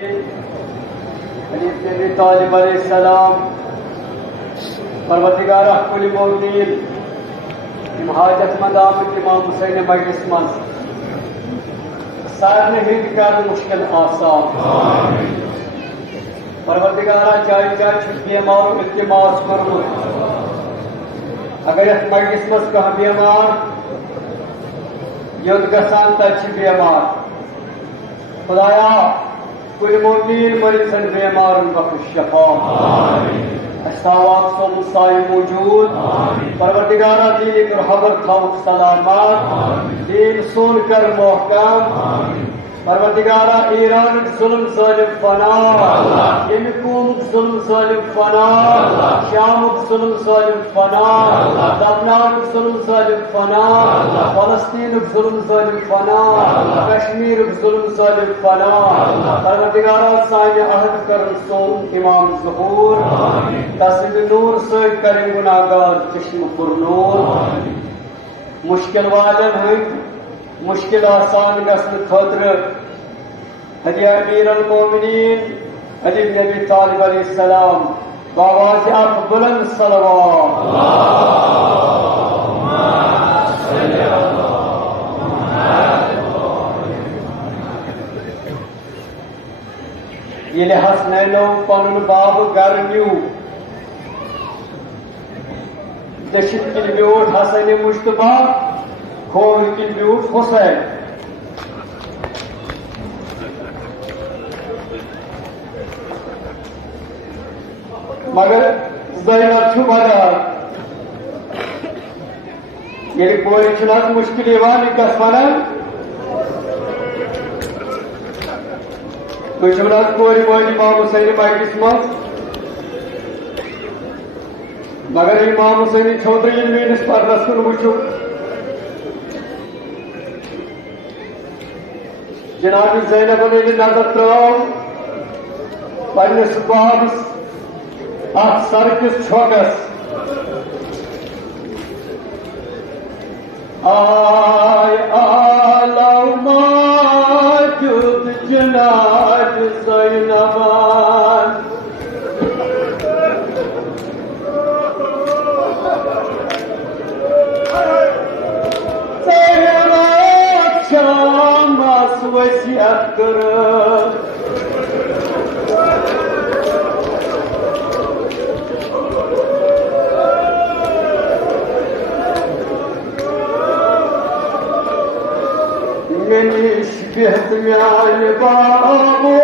अली तालिब अलैहिस्सलाम परवरदिगार कुल मौजूद इम हाजतमंद आमद इमाम हुसैन मजलिस मज सारने हिंद कर मुश्किल आसान परवरदिगारा चाहे चाहे बीमार इल्तिमास कर्मुत अगर यह मजलिस मज कह बीमार योद गसान तक बीमार खुदाया कुल मोमीन मरीजन बीमार बख्श शफा अस्तावात सो मुसाई मौजूद परवरदिगारा दीन कर खबर खाउक सलामत दीन सुन कर मोहकम परवरदिगारा ईरान जुल्म जालिम फना इनकुम जुल्म जालिम फना शाम जुल्म जालिम फना लबनान जुल्म जालिम फना फलस्तीन जुल्म जालिम फना कश्मीर जुल्म जालिम फना परवरदिगारा साइन अहद कर सोम इमाम ज़हूर तस्वीर नूर से करें गुनाहगार चश्म पुरनूर मुश्किल वालन है मुश्किल आसान गसन खतर हजी अमीर अल मोमिनीन अली नबी तालिब अलैहिस्सलाम बावाज़ आप बुलंद सलवात ये हसनैनो पनुन बाब गर न्यू दशित किल ब्यूट हसन मुश्तबा खोर किल ब्यूट हुसैन मगर ज़ैनब छु बदार ये कोई चुनाव मुश्किल इवान कसमना कोई चुनाव कोई बोली इमाम हुसैन मजलिस मज मगर इमाम हुसैन चौधरी मीनस पर रसूल वुचु जनाब ज़ैनब ने नजर त्राव पन्नस बाबस अथ सरकिस छोकस आय आलम माजुद जनाब ज़ैनबान शामास वसीयत कर मिनिश बेहत म्यान बाबो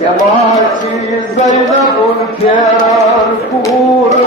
जमाची ज़ैनब उनके पूर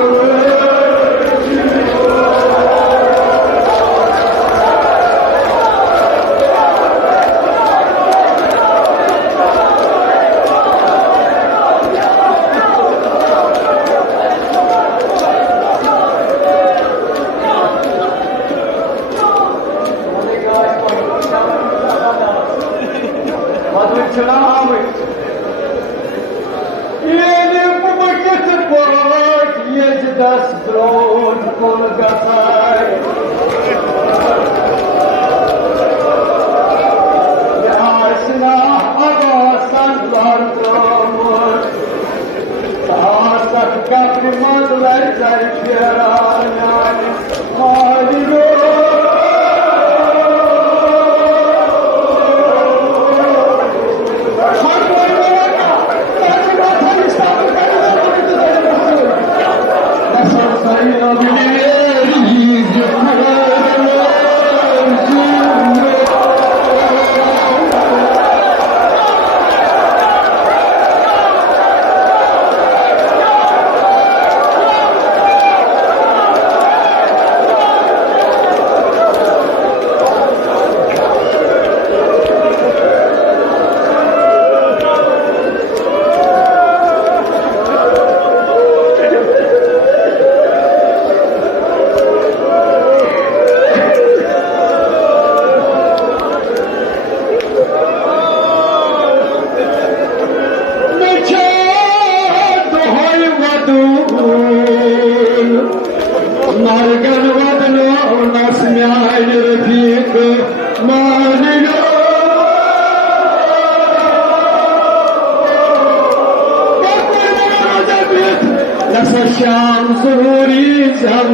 सा शाम जरूरी जब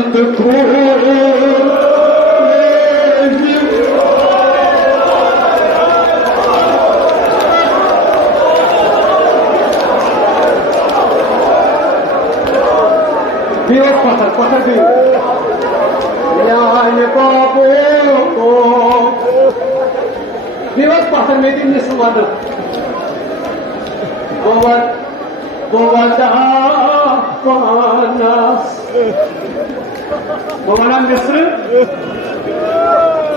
Bios patah bios. Yani babu, bios patah meeting ni semua tu. Bawa panas. Bawa Misr.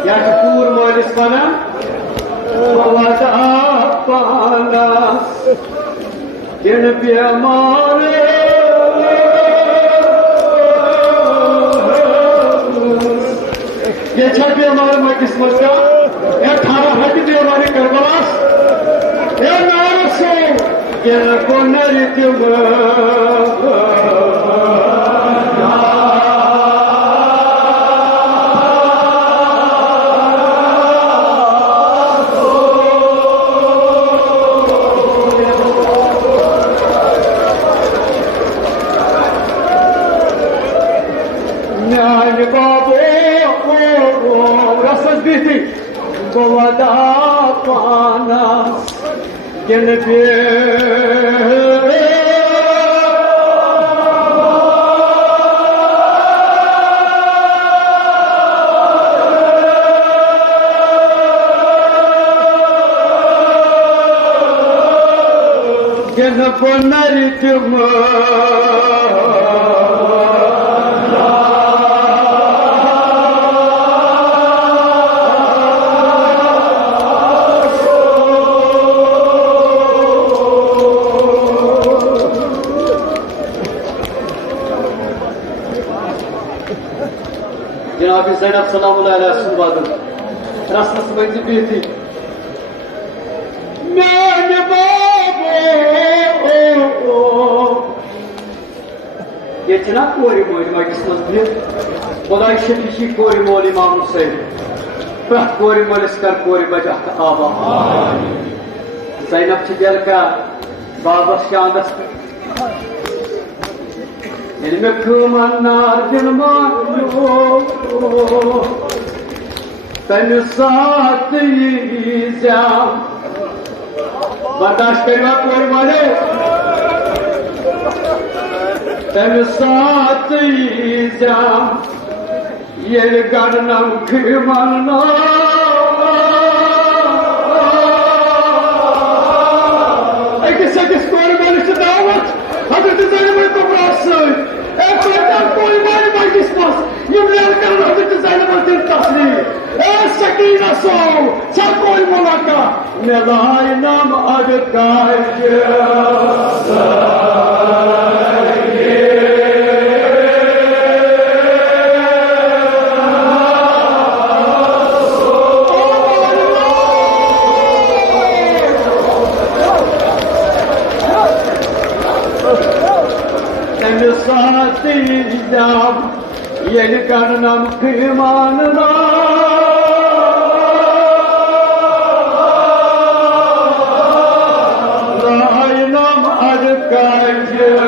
Yang pur malis mana? Bawa panas. Yang biamare. ये छठ भी हमारे मैं किस्मत का ये 18 हट भी हमारे करबलास ये नारक से ये को नरित्य न्याय बाबू Bitti, kovada panas, gene gene ponaritum. Cenab-ı Zeynep sallallahu aleyhi ve sellem Rasulullah'ın bence bitti. Mene babo. Geçena kori moy magismas bir. Kolay şefişi kori moy İmam Hüseyin. Bah kori moy skar kori bacahta aba. Amin. Zeynep çigel ka baba şandas. Elime kımanlar canıma ben saatiyeceğim Bardaş kaymak koymalı ben saatiyeceğim Yeri karnım kımanlar Eki 8 koymalı için davet Hazreti Zeynep'in toprağısı Efendim koymayı magismas Yumlarken Hazreti Zeynep'in tasniği Sakina sol Sen koymalaka Nelaynam adı kaygısı Saatiyeceğim yeni karnım kıymanına Raynam adı kaygı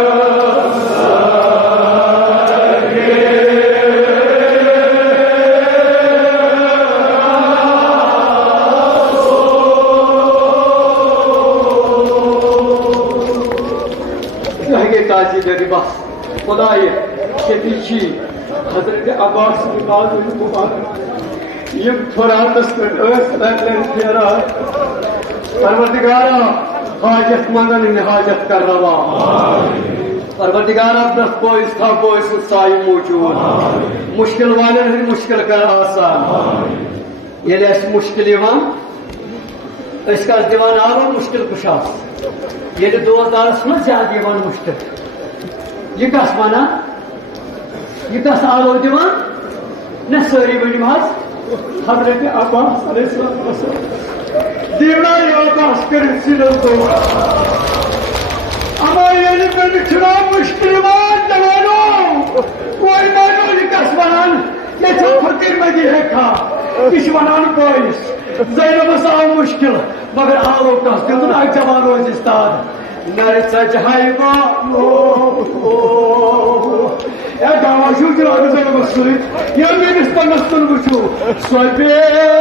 tazileri bas खुदाई शफीची हजरत अब्बास की बात मुबारक ये फरातस कर फेरा परवरदिगारा हाजत मंदन ने हाजत कर रवा परवरदिगारा दस कोई था कोई साई मौजूद मुश्किल वाले ने मुश्किल कर आसान ये लेस मुश्किल यवान इसका दीवान आरो मुश्किल कुशास ये 2010 में ज्यादा दीवान मुश्किल ये कस वना ये कस आलो दिवान न सारी बनी मास हजरत अब्बास अलैहिस्सलाम दीवाना ये अब्बास कर सिलो तो अमा ये ने पर चुना मुश्किल मान जवानो कोई मानो ये कस वनान ये तो फकीर मगी है खा किस वनान कोई ज़ैनब सा मुश्किल मगर आलो कस दिल ना जवान रोज इस्ताद Narsa jahayma Sweet, your minister must be with you. Swipe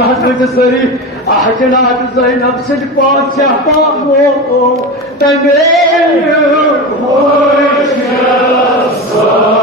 Hazreti Sarı Ahcenat Zeynep Sıdk Padişah Mahmud Demir hoş gelsin.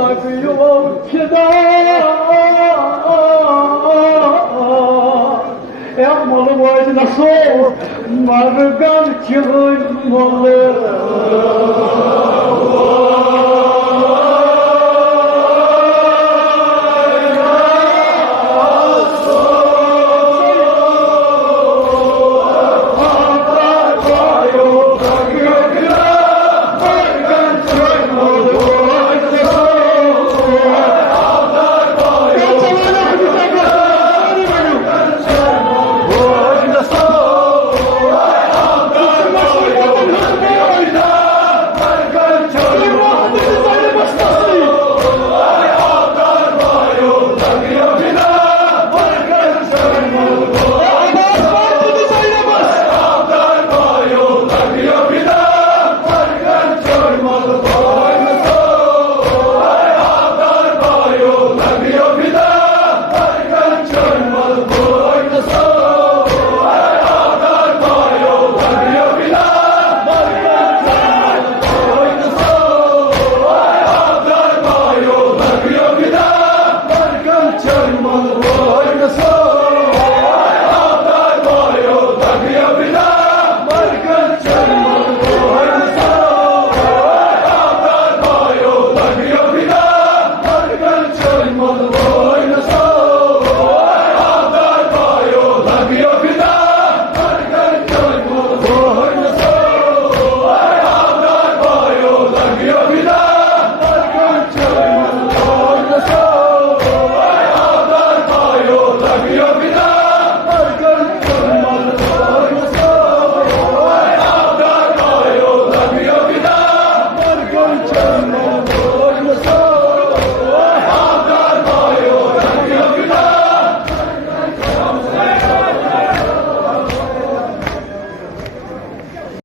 Mutlak yok ki da Emmalı boydu nasıl Margan çığın malı